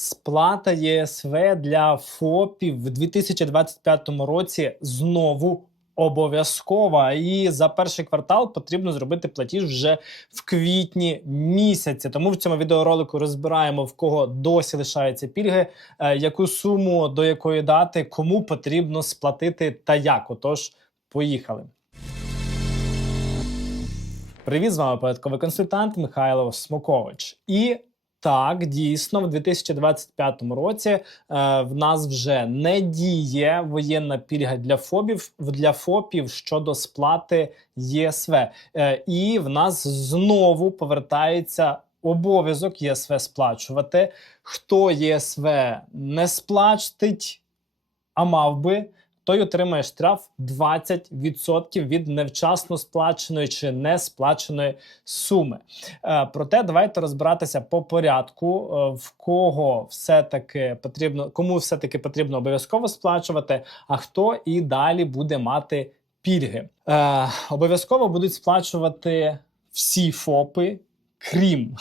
Сплата ЄСВ для ФОПів в 2025 році знову обов'язкова. І за перший квартал потрібно зробити платіж вже в квітні місяці. Тому в цьому відеоролику розбираємо в кого досі лишаються пільги, е, яку суму до якої дати, кому потрібно сплатити та як. Отож, поїхали. Привіт, з вами податковий консультант Михайло Смокович. І так, дійсно, в 2025 році е, в нас вже не діє воєнна пільга для ФОПів для ФОПів щодо сплати ЄСВ. Е, і в нас знову повертається обов'язок ЄСВ сплачувати. Хто ЄСВ не сплачить, а мав би, той отримає штраф 20% від невчасно сплаченої чи не сплаченої суми. Е, Проте давайте розбиратися по порядку, е, в кого все-таки потрібно, кому все-таки потрібно обов'язково сплачувати, а хто і далі буде мати пільги. Е, Обов'язково будуть сплачувати всі ФОПи, крім.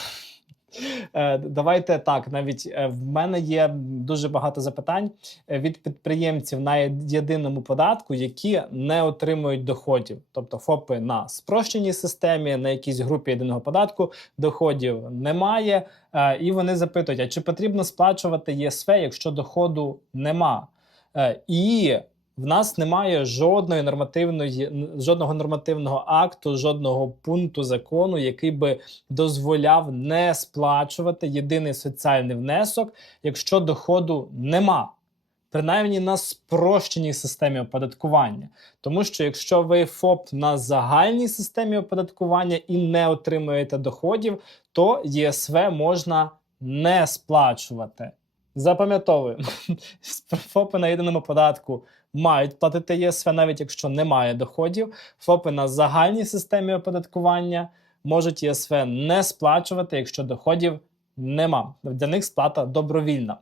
Е, Давайте так. Навіть е, в мене є дуже багато запитань е, від підприємців на єдиному податку, які не отримують доходів, тобто ФОПи на спрощеній системі, на якійсь групі єдиного податку доходів немає. І вони запитують: а чи потрібно сплачувати ЄСВ, якщо доходу нема? І в нас немає жодної нормативної жодного нормативного акту, жодного пункту закону, який би дозволяв не сплачувати єдиний соціальний внесок, якщо доходу нема. Принаймні на спрощеній системі оподаткування. Тому що якщо ви ФОП на загальній системі оподаткування і не отримуєте доходів, то ЄСВ можна не сплачувати. Запам'ятовуємо, ФОПи на єдиному податку мають платити ЄСВ, навіть якщо немає доходів. ФОПи на загальній системі оподаткування можуть ЄСВ не сплачувати, якщо доходів нема. Для них сплата добровільна.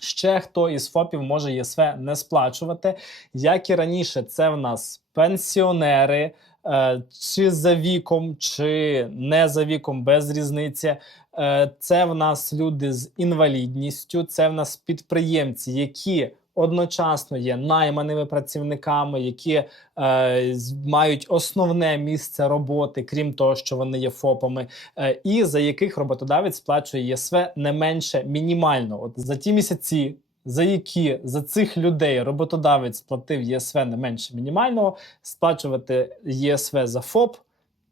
Ще хто із ФОПів може ЄСВ не сплачувати. Як і раніше, це в нас пенсіонери, е, чи за віком, чи не за віком, без різниці. Е, Це в нас люди з інвалідністю, це в нас підприємці, які одночасно є найманими працівниками, які е, мають основне місце роботи, крім того, що вони є ФОПами, е, і за яких роботодавець сплачує ЄСВ не менше мінімально. От за ті місяці. За які за цих людей роботодавець платив ЄСВ не менше мінімального, сплачувати ЄСВ за ФОП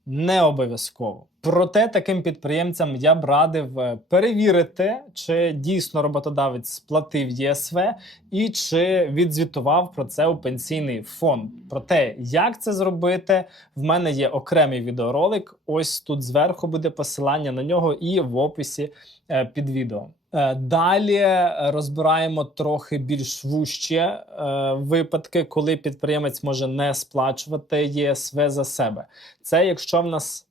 не обов'язково. Проте таким підприємцям я б радив е, перевірити, чи дійсно роботодавець сплатив ЄСВ і чи відзвітував про це у пенсійний фонд. Про те, як це зробити, в мене є окремий відеоролик. Ось тут зверху буде посилання на нього і в описі е, під відео. Е, Далі е, розбираємо трохи більш вужче е, випадки, коли підприємець може не сплачувати ЄСВ за себе. Це якщо в нас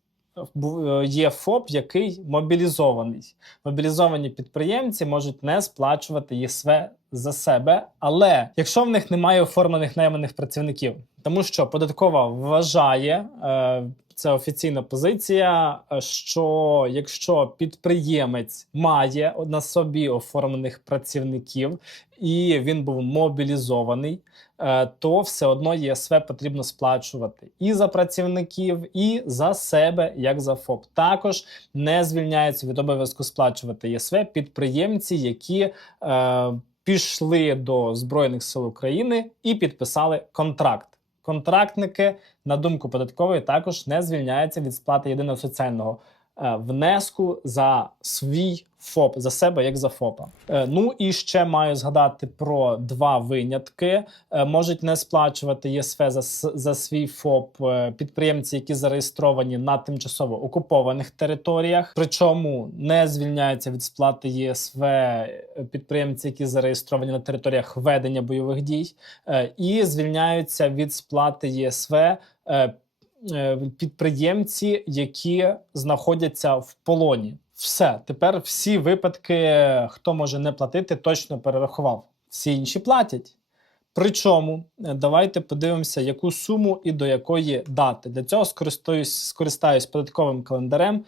є ФОП, який мобілізований. Мобілізовані підприємці можуть не сплачувати ЄСВ за себе, але якщо в них немає оформлених найманих працівників, тому що податкова вважає. е, Це офіційна позиція, е, що якщо підприємець має на собі оформлених працівників і він був мобілізований, е, то все одно ЄСВ потрібно сплачувати і за працівників, і за себе, як за ФОП. Також не звільняються від обов'язку сплачувати ЄСВ підприємці, які е, пішли до Збройних сил України і підписали контракт. Контрактники, на думку податкової, також не звільняються від сплати єдиного соціального е, внеску за свій ФОП, за себе як за ФОПа. Е, ну і ще маю згадати про два винятки. Е, можуть не сплачувати ЄСВ за, за свій ФОП е, підприємці, які зареєстровані на тимчасово окупованих територіях. Причому не звільняються від сплати ЄСВ е, підприємці, які зареєстровані на територіях ведення бойових дій, Е, і звільняються від сплати ЄСВ. Е, Підприємці, які знаходяться в полоні, все тепер всі випадки, хто може не платити, точно перерахував. Всі інші платять. Причому е, давайте подивимося, яку суму і до якої дати. Для цього скористаюсь, скористаюсь податковим календарем.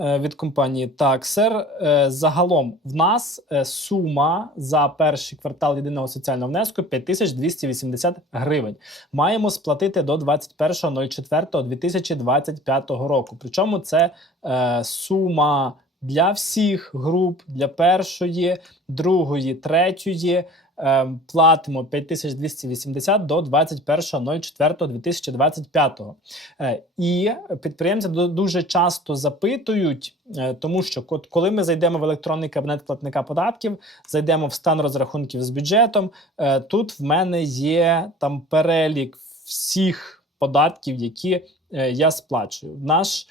Е, від компанії Taxer. Е, Загалом в нас е, сума за перший квартал єдиного соціального внеску 5280 гривень. Маємо сплатити до 21.04.2025 року. Причому це сума для всіх груп, для першої, другої, третьої. Е, платимо 5280 до 21.04.2025. Е, І підприємці ду- дуже часто запитують, е, тому що коли ми зайдемо в електронний кабінет платника податків, зайдемо в стан розрахунків з бюджетом. е, Тут в мене є там перелік всіх податків, які я сплачую. Наш,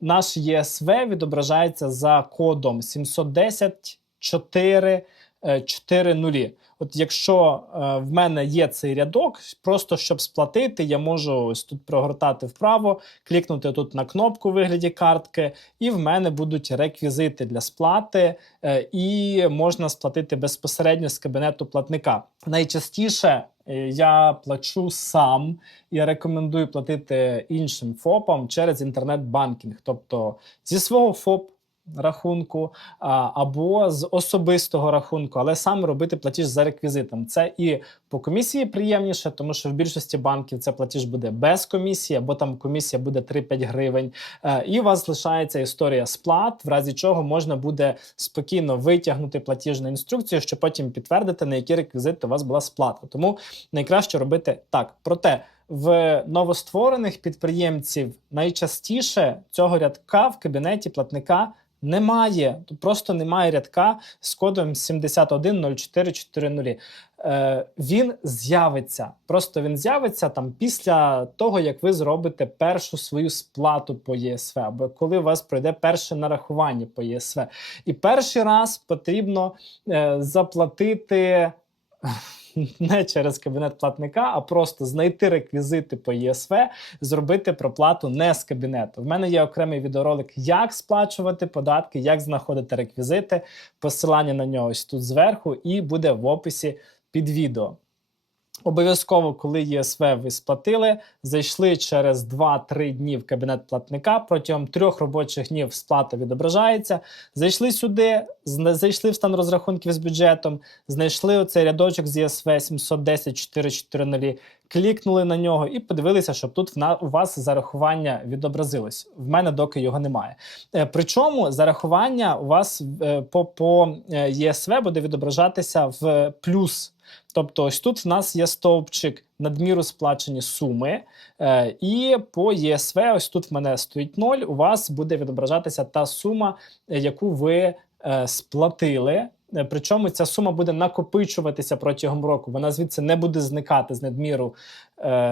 наш ЄСВ відображається за кодом 710 4 4 нулі. От якщо е, в мене є цей рядок, просто щоб сплатити, я можу ось тут прогортати вправо, клікнути тут на кнопку вигляді картки, і в мене будуть реквізити для сплати, е, і можна сплатити безпосередньо з кабінету платника. Найчастіше е, я плачу сам і рекомендую платити іншим ФОПам через інтернет-банкінг, тобто зі свого ФОП рахунку або з особистого рахунку, але саме робити платіж за реквізитом. Це і по комісії приємніше, тому що в більшості банків це платіж буде без комісії, або там комісія буде 3-5 гривень. Е, і у вас лишається історія сплат, в разі чого можна буде спокійно витягнути платіжну інструкцію, щоб потім підтвердити, на які реквізити у вас була сплата. Тому найкраще робити так. Проте в новостворених підприємців найчастіше цього рядка в кабінеті платника немає. Просто немає рядка з кодом 710440. Е, він з'явиться. Просто він з'явиться там після того, як ви зробите першу свою сплату по ЄСВ, або коли у вас пройде перше нарахування по ЄСВ. І перший раз потрібно е, заплатити. Не через кабінет платника, а просто знайти реквізити по ЄСВ, зробити проплату не з кабінету. В мене є окремий відеоролик, як сплачувати податки, як знаходити реквізити. Посилання на нього ось тут зверху, і буде в описі під відео. Обов'язково, коли ЄСВ ви сплатили, зайшли через 2-3 дні в кабінет платника. Протягом трьох робочих днів сплата відображається. Зайшли сюди, зайшли в стан розрахунків з бюджетом, знайшли оцей рядочок з ЄСВ 710 440, клікнули на нього і подивилися, щоб тут у вас зарахування відобразилось. В мене доки його немає. Е, Причому зарахування у вас е, по, по е, ЄСВ буде відображатися в плюс. Тобто, ось тут в нас є стовпчик надміру сплачені суми, е, і по ЄСВ, ось тут в мене стоїть 0, у вас буде відображатися та сума, е, яку ви е, сплатили. Причому ця сума буде накопичуватися протягом року. Вона звідси не буде зникати з надміру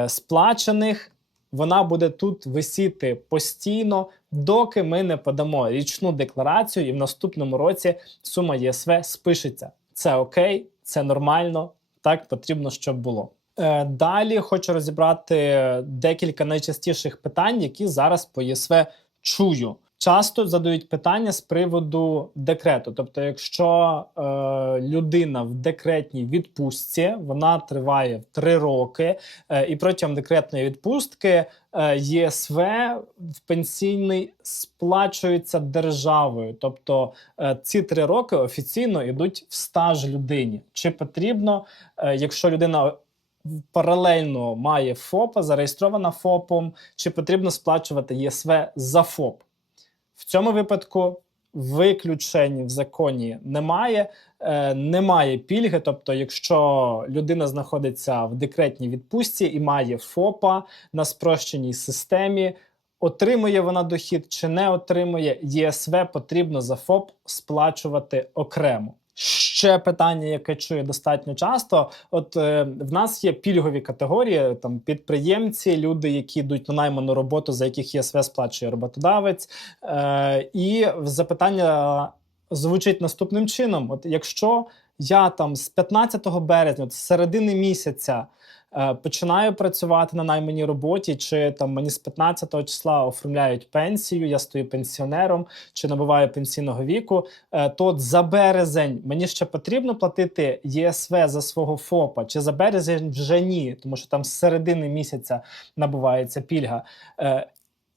сплачених. Вона буде тут висіти постійно, доки ми не подамо річну декларацію, і в наступному році сума ЄСВ спишеться. Це окей, це нормально, так потрібно, щоб було. Е, Далі хочу розібрати декілька найчастіших питань, які зараз по ЄСВ чую. Часто задають питання з приводу декрету. Тобто, якщо е, людина в декретній відпустці, вона триває три роки, е, і протягом декретної відпустки ЄСВ в пенсійний сплачується державою. Тобто е, ці три роки офіційно йдуть в стаж людині. Чи потрібно, е, якщо людина паралельно має ФОПа, зареєстрована ФОПом, чи потрібно сплачувати ЄСВ за ФОП? В цьому випадку виключень в законі немає, е, немає пільги. Тобто, якщо людина знаходиться в декретній відпустці і має ФОПа на спрощеній системі, отримує вона дохід чи не отримує, ЄСВ потрібно за ФОП сплачувати окремо. Ще питання, яке чує достатньо часто. От е, в нас є пільгові категорії, там підприємці, люди, які йдуть на найману роботу, за яких ЄСВ сплачує роботодавець. Е, і запитання звучить наступним чином: от якщо я там з 15 березня, з середини місяця. Е, Починаю працювати на найманій роботі, чи там мені з 15-го числа оформляють пенсію, я стою пенсіонером, чи набуваю пенсійного віку. е, То за березень мені ще потрібно платити ЄСВ за свого ФОПа, чи за березень вже ні, тому що там з середини місяця набувається пільга. Е,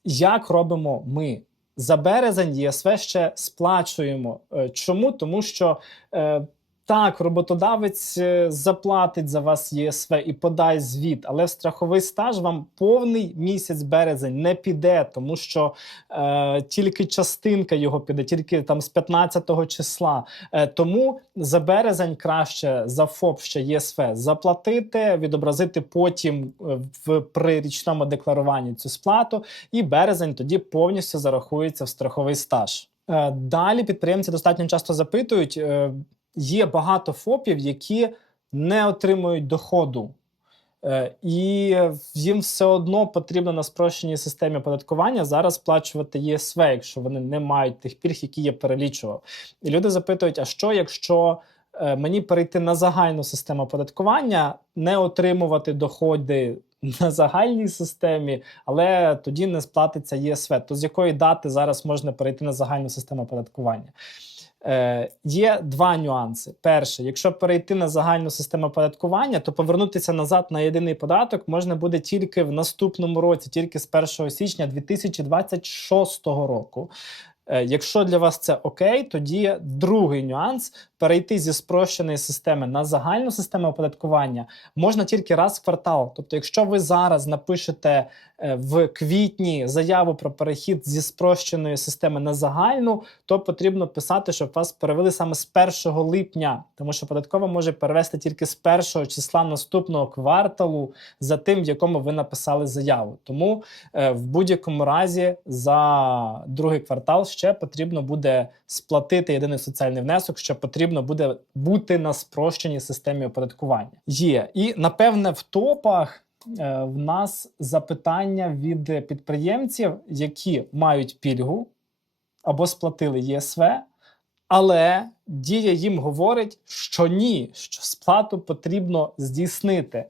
Як робимо ми? за березень ЄСВ ще сплачуємо. Чому? Тому що так, роботодавець е, заплатить за вас ЄСВ і подасть звіт, але в страховий стаж вам повний місяць березень не піде, тому що е, тільки частинка його піде, тільки там з 15 числа. Е, тому за березень краще за ФОП ще ЄСВ заплатити, відобразити потім е, в при річному декларуванні цю сплату, і березень тоді повністю зарахується в страховий стаж. Е, Далі підприємці достатньо часто запитують. е, Є багато ФОПів, які не отримують доходу, Е, і їм все одно потрібно на спрощеній системі оподаткування зараз сплачувати ЄСВ, якщо вони не мають тих пільг, які я перелічував. І люди запитують: а що, якщо е, мені перейти на загальну систему оподаткування, не отримувати доходи на загальній системі, але тоді не сплатиться ЄСВ. То з якої дати зараз можна перейти на загальну систему оподаткування? Е, є два нюанси. Перше, якщо перейти на загальну систему оподаткування, то повернутися назад на єдиний податок можна буде тільки в наступному році, тільки з 1 січня 2026 року. Е, Якщо для вас це окей, тоді другий нюанс перейти зі спрощеної системи на загальну систему оподаткування можна тільки раз в квартал. Тобто, якщо ви зараз напишете е, в квітні заяву про перехід зі спрощеної системи на загальну, то потрібно писати, щоб вас перевели саме з 1 липня, тому що податкова може перевести тільки з 1 числа наступного кварталу за тим, в якому ви написали заяву. Тому е, в будь-якому разі за другий квартал ще потрібно буде сплатити єдиний соціальний внесок, що потрібно буде бути на спрощеній системі оподаткування. Є і напевне в топах. е, В нас запитання від підприємців, які мають пільгу або сплатили ЄСВ, але дія їм говорить, що ні, що сплату потрібно здійснити.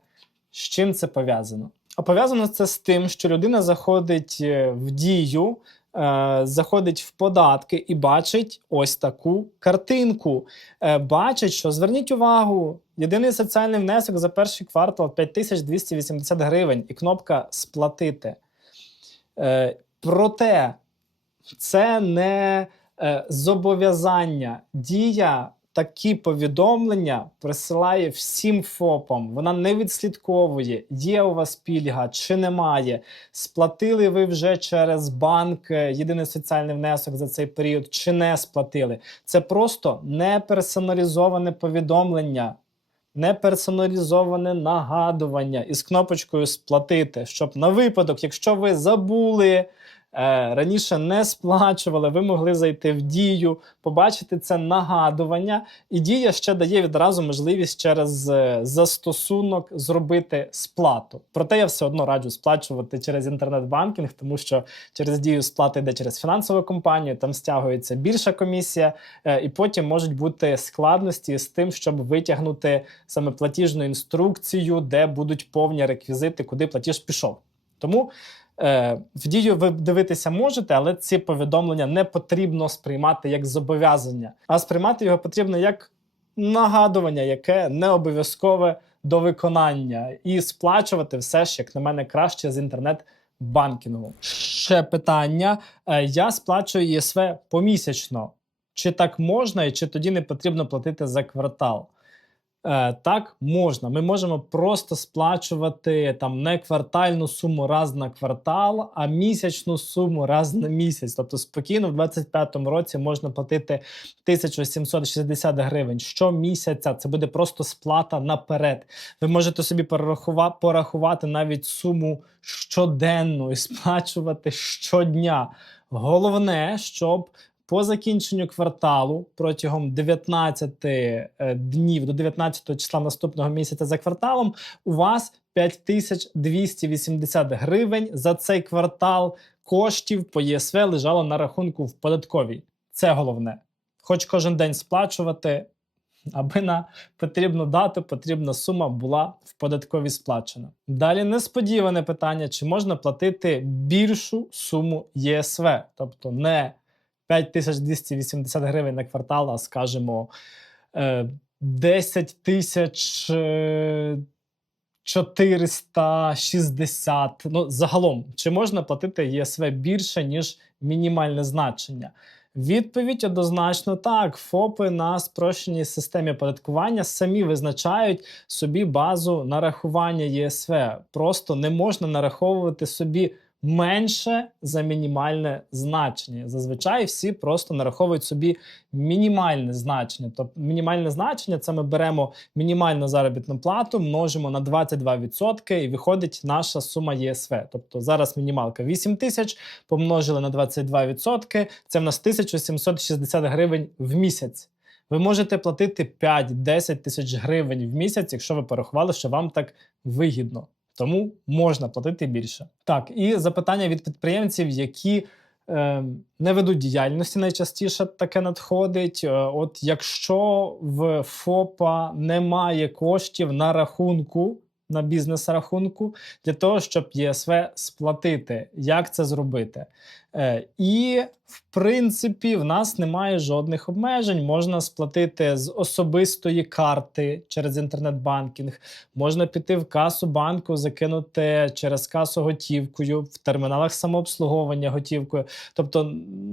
З чим це пов'язано? А пов'язано це з тим, що людина заходить е, в дію, заходить в податки і бачить ось таку картинку. Е, бачить, що зверніть увагу, єдиний соціальний внесок за перший квартал 5280 гривень і кнопка сплатити. Е, проте це не е, зобов'язання. Дія такі повідомлення присилає всім ФОПам. Вона не відслідковує, є у вас пільга чи немає. Сплатили ви вже через банк е, єдиний соціальний внесок за цей період, чи не сплатили. Це просто неперсоналізоване повідомлення. Неперсоналізоване нагадування із кнопочкою сплатити, щоб на випадок, якщо ви забули раніше не сплачували, ви могли зайти в дію, побачити це нагадування, і дія ще дає відразу можливість через е, застосунок зробити сплату. Проте я все одно раджу сплачувати через інтернет-банкінг, тому що через дію сплати йде через фінансову компанію, там стягується більша комісія, е, і потім можуть бути складності з тим, щоб витягнути саме платіжну інструкцію, де будуть повні реквізити, куди платіж пішов. Тому е, в дію ви дивитися можете, але ці повідомлення не потрібно сприймати як зобов'язання, а сприймати його потрібно як нагадування, яке не обов'язкове до виконання, і сплачувати все ж, як на мене, краще з інтернет-банкінгу. Ще питання: Е, я сплачую ЄСВ помісячно. Чи так можна, і чи тоді не потрібно платити за квартал? Е, так, можна. Ми можемо просто сплачувати там не квартальну суму раз на квартал, а місячну суму раз на місяць. Тобто спокійно в 2025 році можна платити 1760 гривень щомісяця. Це буде просто сплата наперед. Ви можете собі порахувати навіть суму щоденну і сплачувати щодня. Головне, щоб по закінченню кварталу протягом 19 е, днів до 19 числа наступного місяця за кварталом у вас 5280 гривень за цей квартал коштів по ЄСВ лежало на рахунку в податковій. Це головне. Хоч кожен день сплачувати, аби на потрібну дату потрібна сума була в податковій сплачена. Далі несподіване питання: чи можна платити більшу суму ЄСВ, тобто не 5280 гривень на квартал, а скажімо, е, 10 тисяч е, 460. Ну, загалом, чи можна платити ЄСВ більше, ніж мінімальне значення? Відповідь однозначно так. ФОПи на спрощеній системі оподаткування самі визначають собі базу нарахування ЄСВ. Просто не можна нараховувати собі менше за мінімальне значення. Зазвичай всі просто нараховують собі мінімальне значення. Тобто мінімальне значення це ми беремо мінімальну заробітну плату, множимо на 22% і виходить наша сума ЄСВ. Тобто зараз мінімалка 8 тисяч, помножили на 22%, це в нас 1760 гривень в місяць. Ви можете платити 5-10 тисяч гривень в місяць, якщо ви порахували, що вам так вигідно. Тому можна платити більше. Так, і запитання від підприємців, які е, не ведуть діяльності, найчастіше таке надходить. Е, от якщо в ФОПа немає коштів на рахунку, на бізнес-рахунку, для того, щоб ЄСВ сплатити, як це зробити? Е, і в принципі, в нас немає жодних обмежень. Можна сплатити з особистої карти через інтернет-банкінг, можна піти в касу банку, закинути через касу готівкою, в терміналах самообслуговування готівкою. Тобто,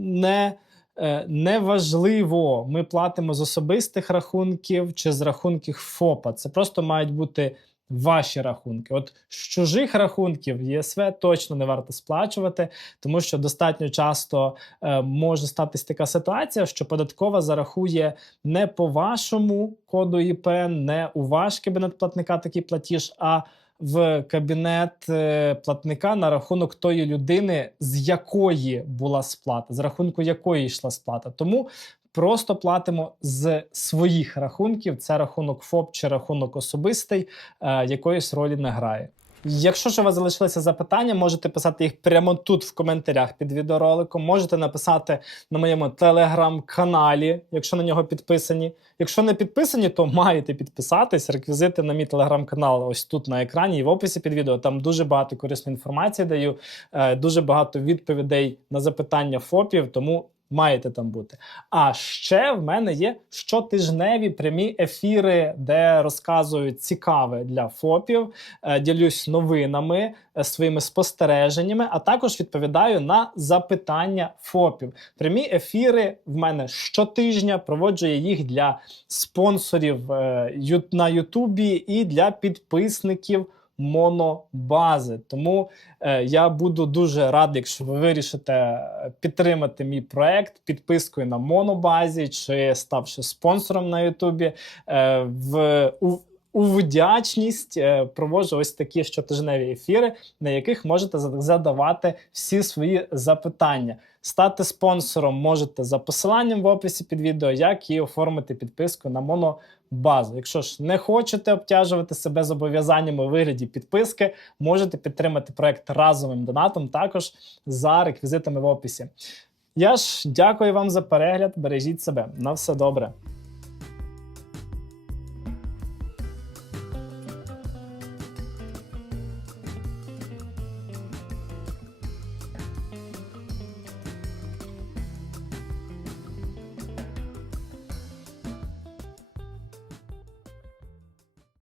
не е, Неважливо, ми платимо з особистих рахунків чи з рахунків ФОПа. Це просто мають бути ваші рахунки. От з чужих рахунків ЄСВ точно не варто сплачувати, тому що достатньо часто е, може статись така ситуація, що податкова зарахує не по вашому коду ІП, не у ваш кабінет платника такий платіж, а в кабінет е, платника на рахунок тої людини, з якої була сплата, з рахунку якої йшла сплата. Тому просто платимо з своїх рахунків. Це рахунок ФОП чи рахунок особистий, е, якоїсь ролі не грає. Якщо ж у вас залишилися запитання, можете писати їх прямо тут в коментарях під відеороликом. Можете написати на моєму телеграм-каналі, якщо на нього підписані. Якщо не підписані, то маєте підписатись. Реквізити на мій телеграм-канал ось тут на екрані і в описі під відео. Там дуже багато корисної інформації даю, е, дуже багато відповідей на запитання ФОПів. Тому маєте там бути. А ще в мене є щотижневі прямі ефіри, де розказую цікаве для ФОПів, е, ділюсь новинами, е, своїми спостереженнями, а також відповідаю на запитання ФОПів. Прямі ефіри в мене щотижня проводжу я їх для спонсорів е, на Ютубі і для підписників монобази. Тому е, я буду дуже радий, якщо ви вирішите е, підтримати мій проект підпискою на монобазі чи ставши спонсором на Ютубі. Е, в у, у вдячність е, проводжу ось такі щотижневі ефіри, на яких можете задавати всі свої запитання. Стати спонсором можете за посиланням в описі під відео, як і оформити підписку на монобазу. Якщо ж не хочете обтяжувати себе зобов'язаннями у вигляді підписки, можете підтримати проект разовим донатом також за реквізитами в описі. Я ж дякую вам за перегляд. Бережіть себе. На все добре.